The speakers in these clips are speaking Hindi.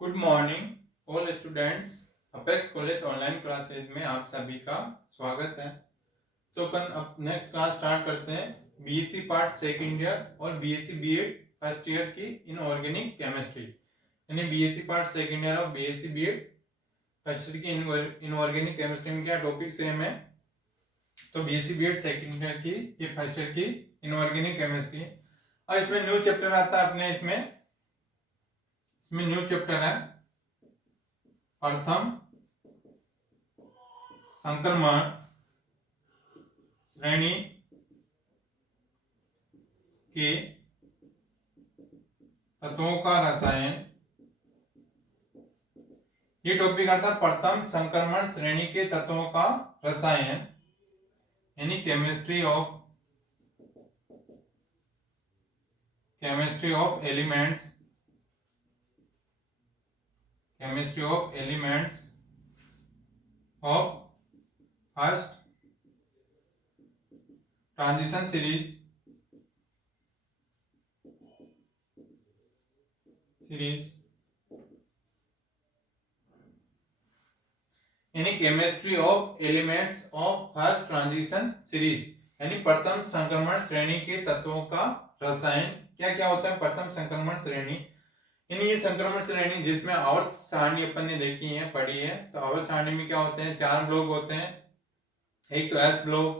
Good morning all students. Apex college online classes में आप सभी का स्वागत है। तो अपन अब नेक्स्ट क्लास स्टार्ट करते हैं। बीएससी पार्ट सेकंड ईयर और बीएससी बीएड फर्स्ट ईयर की इनऑर्गेनिक केमिस्ट्री, यानी बीएससी पार्ट सेकंड ईयर और बीएससी बीएड फर्स्ट ईयर की इनऑर्गेनिक केमिस्ट्री में क्या टॉपिक सेम है। तो बीएससी बीएड सेकंड ईयर की ये फर्स्ट ईयर की इनऑर्गेनिक केमिस्ट्री। और इसमें न्यू चैप्टर आता है अपने इसमें न्यू चैप्टर है प्रथम संक्रमण श्रेणी के तत्वों का रसायन। ये टॉपिक आता है प्रथम संक्रमण श्रेणी के तत्वों का रसायन, यानी chemistry of elements of first transition series यानी chemistry of elements of first transition series, यानी प्रथम संक्रमण श्रेणी के तत्वों का रसायन। क्या क्या होता है प्रथम संक्रमण श्रेणी? यानी ये संक्रमण श्रेणी जिसमें आवर्त सारणी अपन ने देखी है, पढ़ी है। तो आवर्त सारणी में क्या होते हैं? 4 ब्लॉक होते हैं। एक तो S block,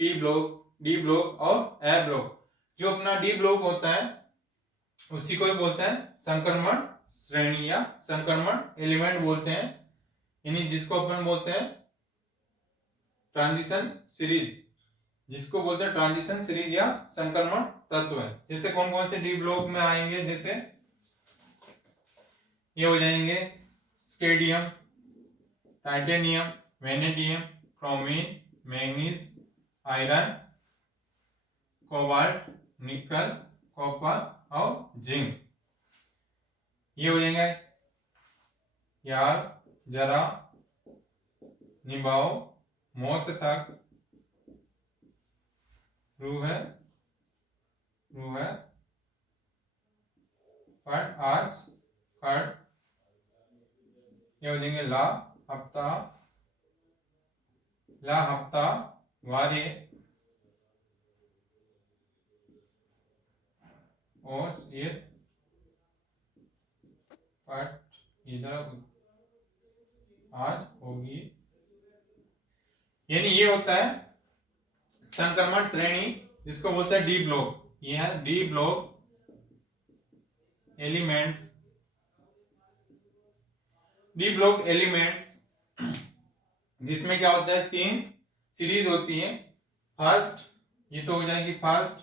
P block, D block और ए ब्लॉक। जो अपना डी ब्लॉक होता है उसी को बोलते हैं संक्रमण श्रेणी या संक्रमण एलिमेंट बोलते हैं, यानी जिसको अपन बोलते हैं ट्रांजिशन सीरीज, जिसको बोलते हैं ट्रांजिशन सीरीज या संक्रमण तत्व है। जैसे कौन कौन से डी ब्लॉक में आएंगे? जैसे ये हो जाएंगे scandium, titanium, vanadium, chromium, manganese, iron, cobalt, nickel, copper और जिंक। ये हो जाएंगे यार, जरा, निभाओ, मौत तक, रूह है, फट, आज, फट। ये हो जाएंगे ला, हफ्ता, वारे, ओस, ईद, फट, इधर, आज, होगी। यानी ये होता है संक्रमण श्रेणी, जिसको बोलते हैं डी ब्लॉक। ये है D block elements. D block elements जिसमें क्या होता है? 3 सीरीज होती है। फर्स्ट, ये तो हो जाएगी फर्स्ट,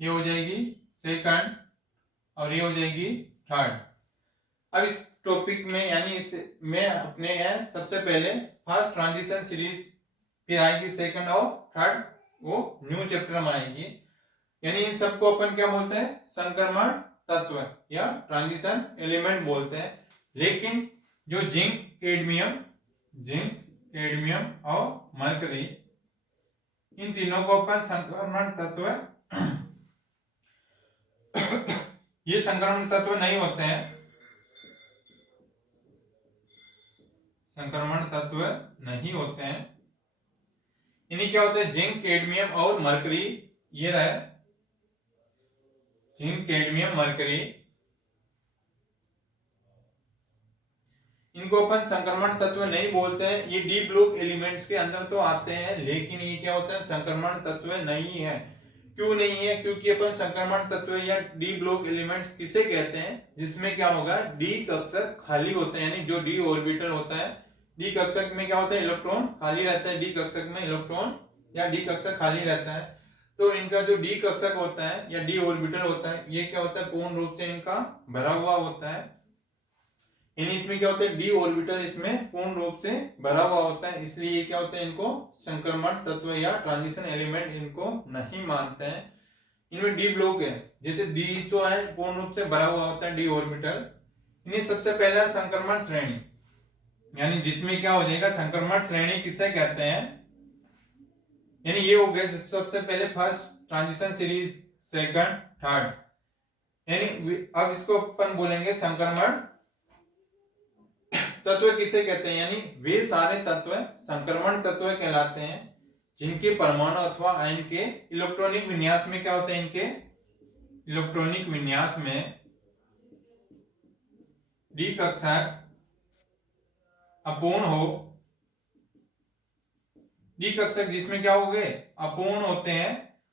ये हो जाएगी सेकंड और ये हो जाएगी थर्ड। अब इस टॉपिक में यानी इस में अपने हैं सबसे पहले फर्स्ट ट्रांजिशन सीरीज, फिर आएगी सेकंड और थर्ड, वो न्यू चैप्टर में आएगी। यानी इन सबको अपन क्या बोलते हैं? संक्रमण तत्व या ट्रांजिशन एलिमेंट बोलते हैं। लेकिन जो जिंक, कैडमियम और मरकरी, इन तीनों को अपन संक्रमण तत्व ये संक्रमण तत्व नहीं होते हैं, संक्रमण तत्व नहीं होते हैं। इन्हीं क्या होता है? जिंक, कैडमियम और मरकरी। ये रहे जिंक, कैडमियम, मरकरी। इनको अपन संक्रमण तत्व नहीं बोलते हैं। ये डी ब्लॉक एलिमेंट्स के अंदर तो आते हैं, लेकिन ये क्या होता है? संक्रमण तत्व नहीं है। क्यों नहीं है? क्योंकि अपन संक्रमण तत्व या डी ब्लॉक एलिमेंट्स किसे कहते हैं? जिसमें क्या होगा? डी कक्षक खाली होते हैं, यानी जो डी ऑर्बिटल होता है, डी कक्षक में क्या होता है? इलेक्ट्रॉन खाली रहता है। डी कक्षक में इलेक्ट्रॉन या डी कक्षक खाली रहता है। तो इनका जो डी कक्षक होता है या डी ऑर्बिटल होता है, ये क्या होता है? पूर्ण रूप से इनका भरा हुआ होता है। इसमें क्या होता है? डी ऑर्बिटल इसमें पूर्ण रूप से भरा हुआ होता है, इसलिए ये क्या होता है? इनको संक्रमण तत्व या ट्रांजिशन एलिमेंट इनको नहीं मानते हैं। इनमें डी ब्लॉक है, जैसे डी तो है पूर्ण रूप से भरा हुआ होता है, डी ऑर्बिटल। इन्हें सबसे पहला संक्रमण श्रेणी, यानी जिसमें क्या हो जाएगा? संक्रमण श्रेणी किसे कहते हैं? यानी ये हो गया सबसे पहले first transition series, second, third. यानी अब इसको अपन बोलेंगे संक्रमण तत्व किसे कहते हैं, यानी वे सारे तत्व संक्रमण तत्व कहलाते हैं जिनके परमाणु अथवा आयन के इलेक्ट्रॉनिक विन्यास में क्या होते हैं, इनके इलेक्ट्रॉनिक विन्यास में डी कक्षक अपूर्ण हो, डी कक्षक जिसमें क्या हो गए अपूर्ण होते हैं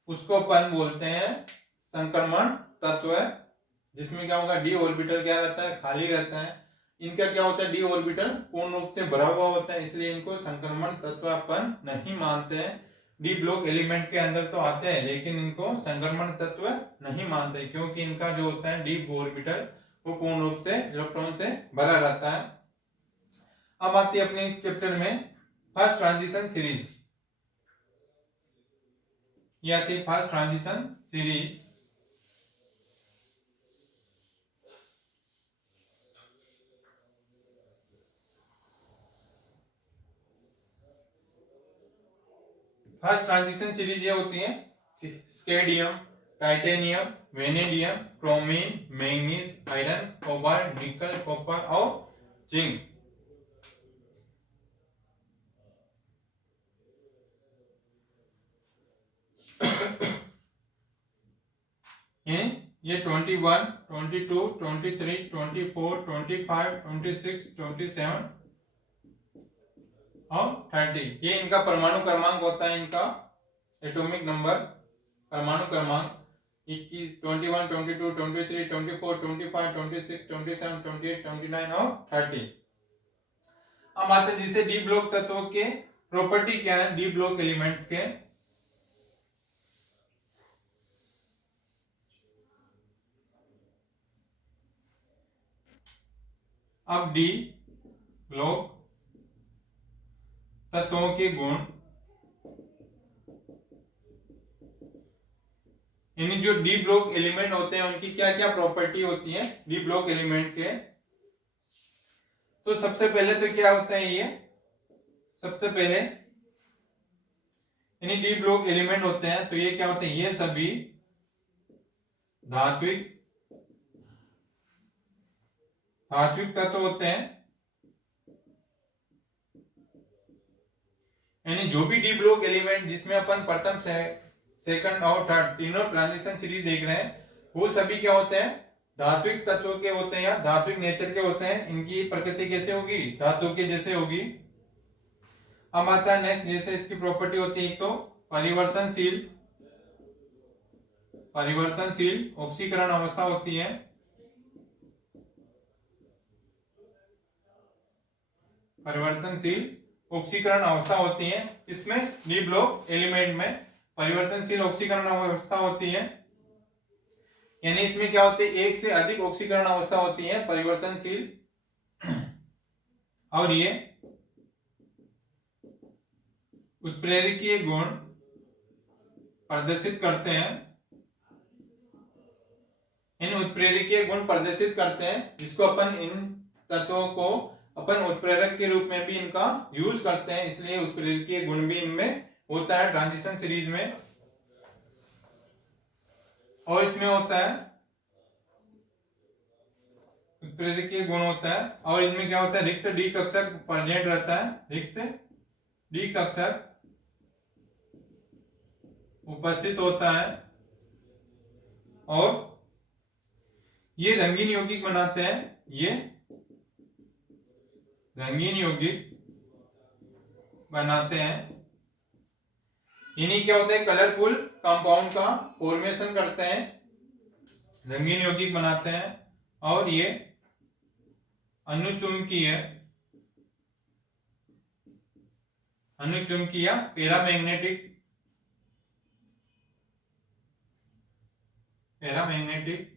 उसको अपन बोलते हैं संक्रमण तत्व, जिसमें क्या होगा डी ऑर्बिटल क्या रहता है, खाली रहता है। इनका क्या होता है, डी ऑर्बिटल पूर्ण रूप से भरा हुआ होता है, इसलिए इनको संक्रमण तत्व अपन नहीं मानते हैं। डी ब्लॉक एलिमेंट के अंदर तो आते हैं लेकिन इनको संक्रमण तत्व नहीं मानते, क्योंकि इनका जो होता है डी ऑर्बिटल वो पूर्ण रूप से इलेक्ट्रॉन से भरा रहता है। अब आती है अपने इस चैप्टर में फर्स्ट ट्रांजिशन सीरीज, ये आती है first transition series. First transition series ये होती है scandium, titanium, vanadium, chromium, manganese, iron, cobalt, nickel, copper और जिंक। ये 21, 22, 23, 24, 25, 26, 27 और 30 ये इनका परमाणु क्रमांक होता है, इनका एटॉमिक नंबर परमाणु क्रमांक 21, 21, 22, 23, 24, 25, 26, 27, 28, 29 और 30। अब आते हैं जिसे डी ब्लॉक तत्वों के प्रॉपर्टी क्या है, डी ब्लॉक एलिमेंट्स के। अब डी ब्लॉक तत्वों के गुण, यानी जो डी ब्लॉक एलिमेंट होते हैं उनकी क्या क्या प्रॉपर्टी होती है डी ब्लॉक एलिमेंट के। तो सबसे पहले तो क्या होता है, ये सबसे पहले यानी डी ब्लॉक एलिमेंट होते हैं तो ये क्या होते हैं, ये सभी धात्विक तत्व होते हैं। यानी जो भी डी ब्लॉक एलिमेंट जिसमें अपन प्रथम सेकंड और थर्ड तीनों ट्रांजिशन सीरीज देख रहे हैं वो सभी क्या होते हैं, धात्विक तत्वों के होते हैं या धात्विक नेचर के होते हैं। इनकी प्रकृति कैसे होगी, धातु के जैसे होगी। अब आता है नेक्स्ट, जैसे इसकी प्रॉपर्टी होती है, एक तो परिवर्तनशील ऑक्सीकरण अवस्था होती है, परिवर्तनशील ऑक्सीकरण अवस्था होती है। इसमें डी ब्लॉक एलिमेंट में परिवर्तनशील ऑक्सीकरण अवस्था होती है, यानी इसमें क्या होती है, एक से अधिक ऑक्सीकरण अवस्था होती है परिवर्तनशील, और ये उत्प्रेरकीय गुण प्रदर्शित करते हैं। इन उत्प्रेरकीय गुण प्रदर्शित करते हैं जिसको अपन इन तत्वों को अपन उत्प्रेरक के रूप में भी इनका यूज करते हैं, इसलिए उत्प्रेरकीय गुण भी इनमें होता है ट्रांजिशन सीरीज में। और इसमें होता है उत्प्रेरकीय गुण होता है, और इनमें क्या होता है, रिक्त डी कक्षक प्रेजेंट रहता है, रिक्त डी कक्षक उपस्थित होता है, और ये रंगीन यौगिक बनाते हैं, ये रंगीन यौगिक बनाते हैं। इन्हीं क्या होता है, कलरफुल कंपाउंड का फॉर्मेशन करते हैं, रंगीन यौगिक बनाते हैं, और ये अनुचुंबकीय पैरामैग्नेटिक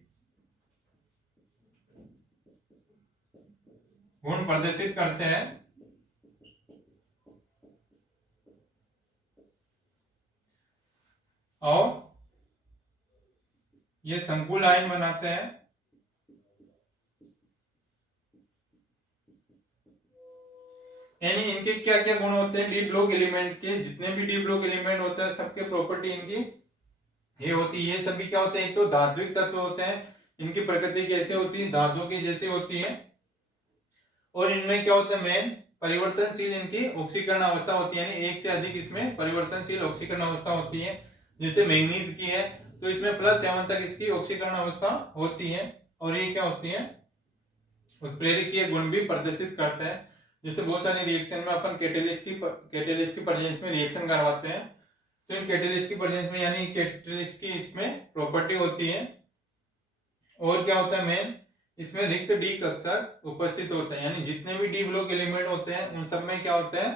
गुण प्रदर्शित करते हैं। और ये संकुल आयन बनाते हैं। यानी इनके क्या क्या गुण होते हैं, डी ब्लॉक एलिमेंट के जितने भी डी ब्लॉक एलिमेंट होते हैं सबके प्रॉपर्टी इनकी ये होती है। ये सभी क्या होते हैं, एक तो धात्विक तत्व होते हैं, इनकी प्रकृति कैसे होती है, धातु की जैसे होती है, और इनमें क्या होता है, मेन परिवर्तनशील इनकी ऑक्सीकरण अवस्था होती है, यानी एक से अधिक इसमें परिवर्तनशील ऑक्सीकरण अवस्था होती है। जैसे मैंगनीज की है तो इसमें +7 तक इसकी ऑक्सीकरण अवस्था होती है, और ये क्या होती है, उत्प्रेरकीय गुण भी प्रदर्शित करते हैं। जैसे बहुत सारे रिएक्शन में अपन कैटेलिस्ट की प्रेजेंस में रिएक्शन करवाते हैं, तो इन कैटेलिस्ट की प्रेजेंस में, यानी कैटेलिस्ट की इसमें प्रॉपर्टी होती है। और क्या होता है, मेन इसमें रिक्त डी कक्षक उपस्थित होते हैं, यानी जितने भी डी ब्लॉक एलिमेंट होते हैं उन सब में क्या होता है,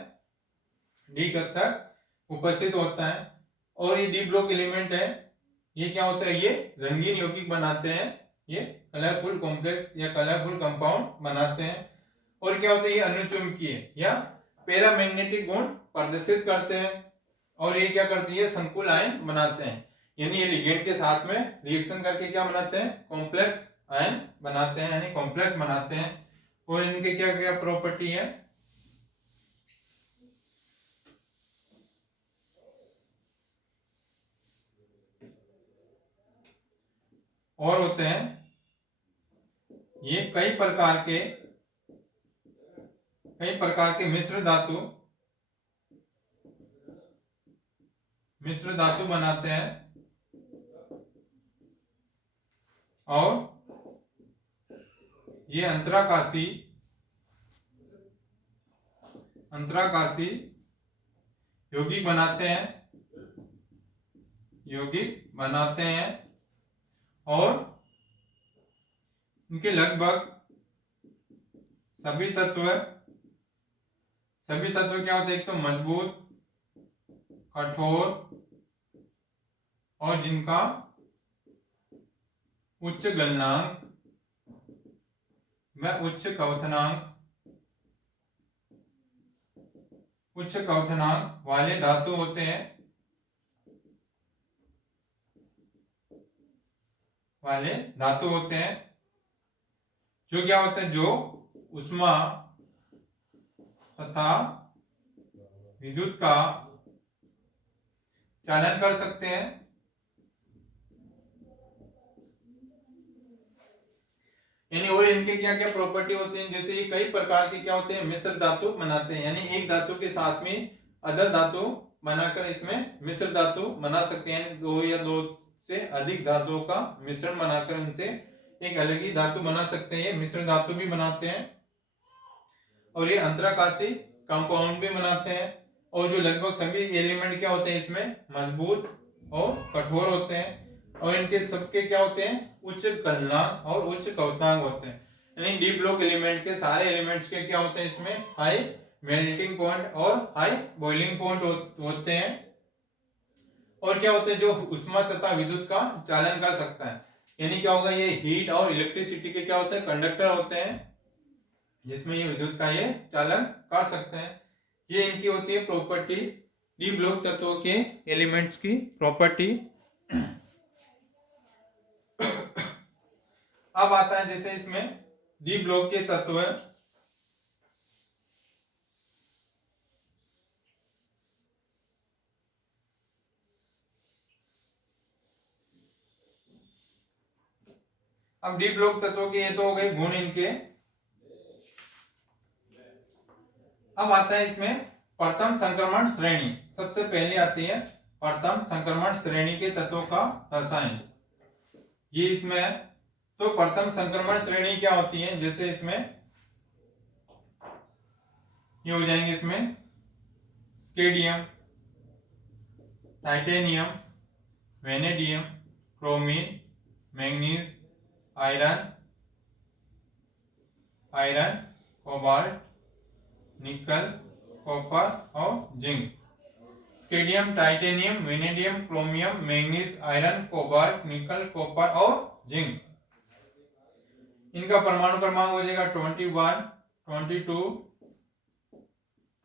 डी कक्षक उपस्थित होता है। और ये डी ब्लॉक एलिमेंट है, ये क्या होता है, ये रंगीन यौगिक बनाते हैं, ये कलरफुल कॉम्प्लेक्स या कलरफुल कंपाउंड बनाते हैं। और क्या होता है, ये अनुचुंबकीय या पैरामैग्नेटिक गुण प्रदर्शित करते हैं। और ये क्या करती है, संकुल आयन बनाते हैं, यानी ये लिगेंड के साथ में रिएक्शन करके क्या बनाते हैं, कॉम्प्लेक्स आयन बनाते हैं, यानी कॉम्प्लेक्स बनाते हैं। और इनके क्या क्या प्रॉपर्टी है, और होते हैं ये कई प्रकार के मिश्र धातु बनाते हैं। और ये अंतराकाशी यौगिक बनाते हैं। और इनके लगभग सभी तत्व क्या होते हैं, एक तो मजबूत, कठोर, और जिनका उच्च गलनांक व उच्च क्वथनांक वाले धातु होते हैं, जो क्या होते हैं, जो उष्मा तथा विद्युत का चालन कर सकते हैं। यानी और इनके क्या क्या प्रॉपर्टी होती हैं, जैसे ये कई प्रकार के क्या होते हैं, मिश्र धातु बनाते हैं, यानी एक धातु के साथ में अदर धातु बनाकर इसमें मिश्र धातु बना सकते हैं। दो या दो से अधिक धातुओं का मिश्रण बनाकर इनसे एक अलग ही धातु बना सकते हैं, मिश्र धातु भी बनाते हैं। और ये अंतराकाशी कंपाउंड भी बनाते हैं। और जो लगभग सभी एलिमेंट क्या होते हैं, इसमें मजबूत और कठोर होते हैं। और इनके सबके क्या होते हैं, उच्च गलनांक और उच्च क्वथनांक होते हैं। यानी डी ब्लॉक एलिमेंट के सारे एलिमेंट्स के क्या होते हैं, इसमें हाई मेल्टिंग पॉइंट और हाई बॉइलिंग पॉइंट होते हैं। और क्या होते हैं, जो उष्मा तथा विद्युत का चालन कर सकता है, यानी क्या होगा, ये हीट और इलेक्ट्रिसिटी के क्या होते हैं, कंडक्टर होते हैं, जिसमें ये विद्युत का ये चालन कर सकते हैं। ये इनकी होती है प्रॉपर्टी, डी ब्लॉक तत्वों के एलिमेंट्स की प्रॉपर्टी। अब आता है जैसे इसमें डी ब्लॉक के तत्व, अब डी ब्लॉक तत्वों के ये तो हो गए गुण इनके। अब आता है इसमें प्रथम संक्रमण श्रेणी, सबसे पहले आती है प्रथम संक्रमण श्रेणी के तत्वों का रसायन। ये इसमें तो प्रथम संक्रमण श्रेणी क्या होती है, जैसे इसमें ये हो जाएंगे, इसमें scandium, titanium, vanadium, chromium, manganese, iron, cobalt, nickel, copper और zinc. Scandium, titanium, vanadium, chromium, manganese, iron, cobalt, nickel, copper और जिंक। इनका परमाणु क्रमांक हो जाएगा 21, 22,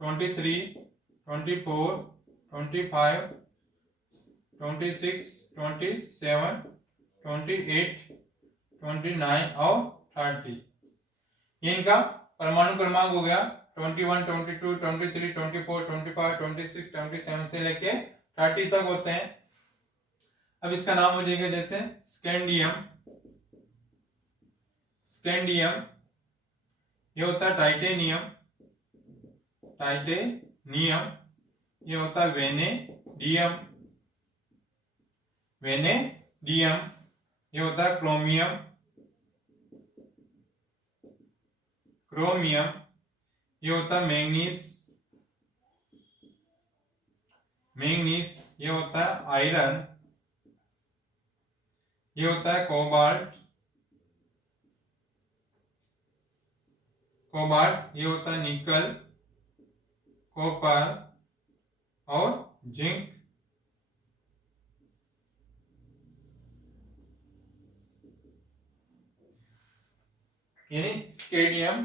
23, 24, 25, 26, 27, 28, 29 और 30। ये इनका परमाणु क्रमांक हो गया 21, 22, 23, 24, 25, 26, 27 से लेके 30 तक होते हैं। अब इसका नाम हो जाएगा जैसे स्कैंडियम, ये होता है टाइटेनियम, टाइटेनियम। ये होता है वेनेडियम, वेनेडियम। ये होता है क्रोमियम, क्रोमियम। ये होता है मैंगनीज, मैंगनीज। ये होता है आयरन। ये होता है कोबाल्ट, कोबाल्ट। ये होता है निकल, कॉपर और जिंक। यानी स्केडियम,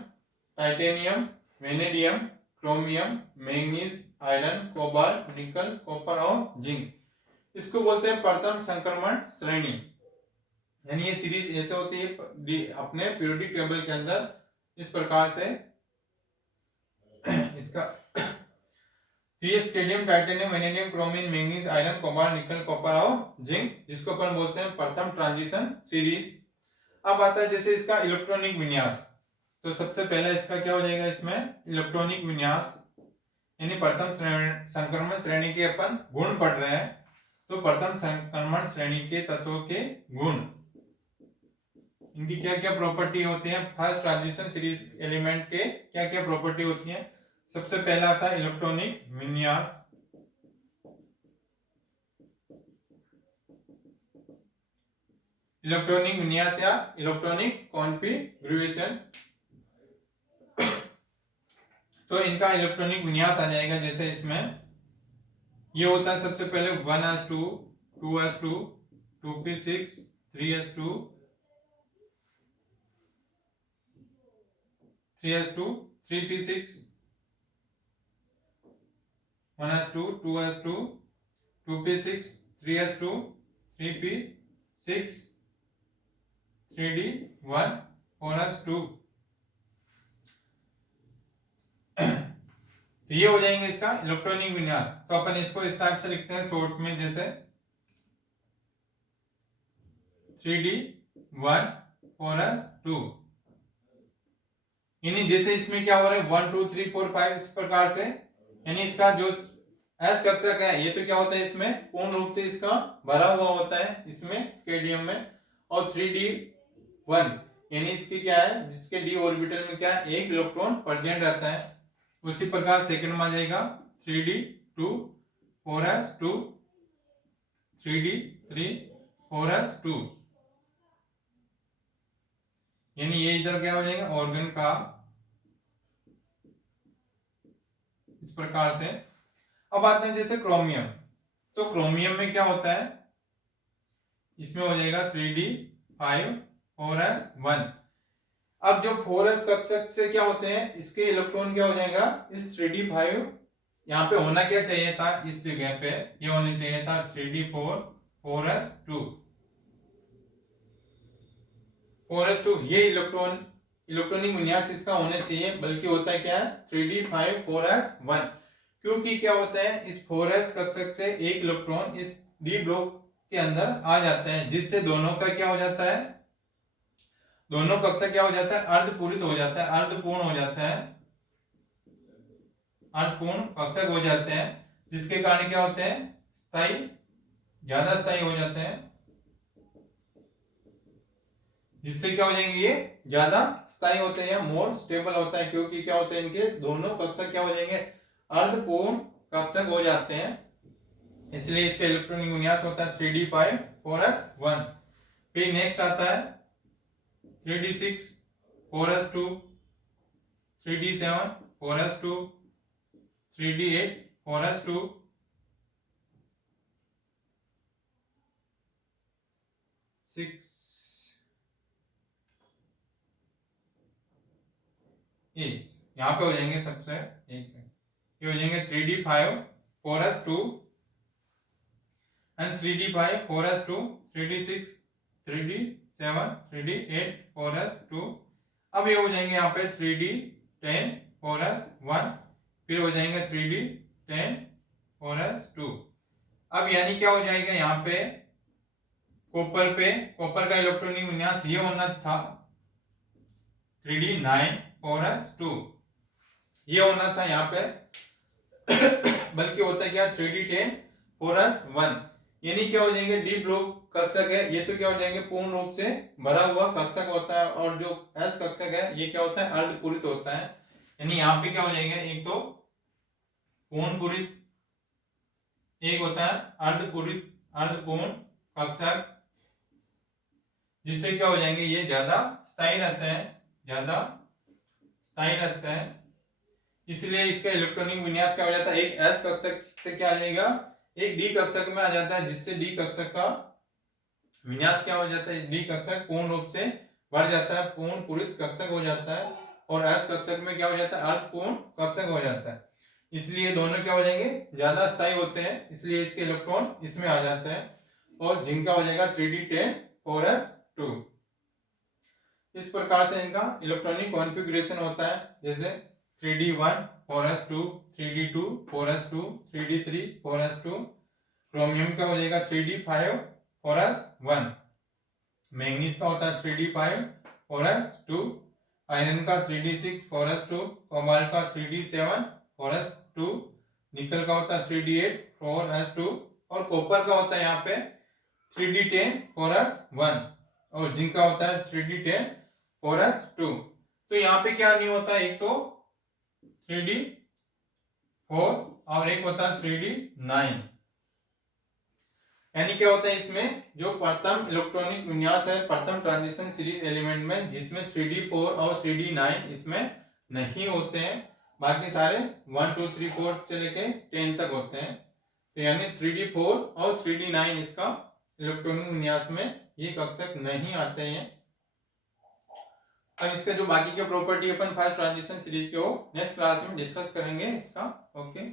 titanium, vanadium, chromium, manganese, iron, cobalt, nickel, copper और जिंक। इसको बोलते हैं प्रथम संक्रमण श्रेणी। यानी ये सीरीज ऐसे होती है अपने पीरियोडिक टेबल के अंदर इस प्रकार से इसका स्केडियम, titanium, vanadium, chromium, manganese, iron, cobalt, nickel, copper और जिंक, जिसको अपन बोलते हैं प्रथम ट्रांजिशन सीरीज। अब आता है जैसे इसका इलेक्ट्रॉनिक विन्यास। तो सबसे पहले इसका क्या हो जाएगा, इसमें इलेक्ट्रॉनिक विन्यास यानी प्रथम संक्रमण श्रेणी के अपन गुण पढ़ रहे हैं। तो प्रथम संक्रमण श्रेणी के तत्वों के गुण, इनकी क्या क्या प्रॉपर्टी होती है, फर्स्ट ट्रांजिशन सीरीज एलिमेंट के क्या क्या प्रॉपर्टी होती है। सबसे पहला आता है इलेक्ट्रॉनिक विन्यास। इलेक्ट्रॉनिक विन्यास या इलेक्ट्रॉनिक कॉन्फ़िगरेशन। तो इनका इलेक्ट्रॉनिक विन्यास आ जाएगा जैसे इसमें ये होता है सबसे पहले 1s2, 2s2, 2p6, 3s2, 3s2, 3p6, 1s2, 2s2, 2p6, 3s2, 3p6, 3d1, 4s2। तो ये हो जाएंगे इसका इलेक्ट्रॉनिक विन्यास। तो अपन इसको इस टाइप से लिखते हैं शॉर्ट में, जैसे 3d1, 4s2। यानी जैसे इसमें क्या हो रहा है 1 2 3 4 5 इस प्रकार से, यानी इसका जो एस कक्षक है ये तो क्या होता है इसमें पूर्ण रूप से इसका भरा हुआ होता है इसमें स्केडियम में। और 3d1 यानी इसकी क्या है, जिसके डी ऑर्बिटल में क्या है एक इलेक्ट्रॉन प्रेजेंट रहता है। उसी प्रकार सेकंड में आ जाएगा 3d2, 4s2, 3d3, 4s2। यानी ये इधर क्या हो जाएगा ऑर्गन का इस प्रकार से। अब आते हैं जैसे क्रोमियम। तो क्रोमियम में क्या होता है, इसमें हो जाएगा 3d5, 4s1। अब जो 4s कक्षक से क्या होते हैं इसके इलेक्ट्रॉन क्या हो जाएगा, इस 3d5 यहाँ पे होना क्या चाहिए था, इस जगह पे ये होना चाहिए था 3d4, 4s2, 4s2। ये इलेक्ट्रॉनिक विन्यास इसका होना चाहिए, बल्कि होता है क्या 3d5, 4s1। क्योंकि क्या होता है इस 4s कक्षक से एक इलेक्ट्रॉन इस डी ब्लॉक के अंदर आ जाता है, जिससे दोनों का क्या हो जाता है, दोनों कक्षक क्या हो जाता है अर्धपूरित हो जाता है, अर्धपूर्ण हो जाता है, अर्धपूर्ण कक्षक हो जाते हैं, जिसके कारण क्या होते हैं स्थायी, ज्यादा स्थायी हो जाते हैं, जिससे क्या हो जाएंगे ये ज्यादा स्थायी होते हैं, मोर स्टेबल होता है। क्योंकि क्या होते हैं इनके दोनों कक्षक क्या हो जाएंगे अर्धपूर्ण कक्षक हो जाते हैं, इसलिए इसका इलेक्ट्रॉनिक विन्यास होता है 3d5, 4s1। फिर नेक्स्ट आता है 3d6, 4s2, 3d7, 4s2, 3d8, 4s2, 6 यहाँ पे हो जाएंगे सबसे एक से ये हो जाएंगे 3d5, 4s2 and 3d5, 4s2, 3d6, 3d7, 3d8, 4s2। अब ये हो जाएंगे यहाँ पे 3d10, 4s1। फिर हो जाएंगे 3d10, 4s2। अब यानी क्या हो जाएगा यहाँ पे कॉपर का इलेक्ट्रॉनिक विन्यास ये होना था 3d9 4s2 ये होना था यहाँ पे बल्कि होता क्या 3d10 4s1 यानी क्या हो जाएंगे डी ब्लॉक कक्षक है ये तो क्या हो जाएंगे पूर्ण रूप से भरा हुआ कक्षक होता है और जो एस कक्षक है ये क्या होता है अर्धपूरित होता है यानी यहाँ पे क्या हो जाएंगे एक तो पूर्ण पूरित एक होता है अर्धपूरित अर्धपूर्ण कक्षक जिससे क्या हो जाएंगे ये ज्यादा स्थायी रहते हैं ज्यादा स्थायी रहते हैं इसलिए इसका इलेक्ट्रॉनिक विन्यास क्या हो जाता है एक एस कक्षक से क्या आ जाएगा एक डी कक्षक में आ जाता है जिससे डी कक्षक का विन्यास क्या हो जाता है डी कक्षक पूर्ण रूप से बढ़ जाता है पूर्ण पूरित कक्षक हो जाता है और एस कक्षक में क्या हो जाता है अर्धपूर्ण कक्षक हो जाता है इसलिए दोनों क्या हो जाएंगे ज्यादा स्थायी होते हैं इसलिए इसके इलेक्ट्रॉन इसमें आ जाते हैं और जिनका हो जाएगा 3d10 4s2 इस प्रकार से इनका इलेक्ट्रॉनिक कॉन्फ़िगरेशन होता है जैसे 3d1 4s2 3d2 4s2 3d3 4s2 chromium का हो जाएगा 3d5 4s1 मैंगनीज का होता है 3d5 4s2 आयरन का 3d6 4s2 कोबाल्ट का 3d7 4s2 निकल का होता है 3d8 4s2 और कॉपर का होता है यहाँ पे 3d10 4s1 और जिंक का होता है 3d10 4s2 तो यहाँ पे क्या नहीं होता है एक तो 3d4 और एक होता है 3d9 यानी क्या होता है इसमें जो प्रथम इलेक्ट्रॉनिक विन्यास है प्रथम ट्रांजिशन सीरीज एलिमेंट में जिसमें 3d4 और 3d9 इसमें नहीं होते हैं बाकी सारे 1 2 3 4 से लेके 10 तक होते हैं तो यानी 3d4 और 3d9 इसका इलेक्ट्रॉनिक विन्यास में ये कक्षक नहीं आते हैं अब इसका जो बाकी के प्रॉपर्टी अपन 5 ट्रांजिशन सीरीज के हो नेक्स्ट क्लास में डिस्कस करेंगे इसका ओके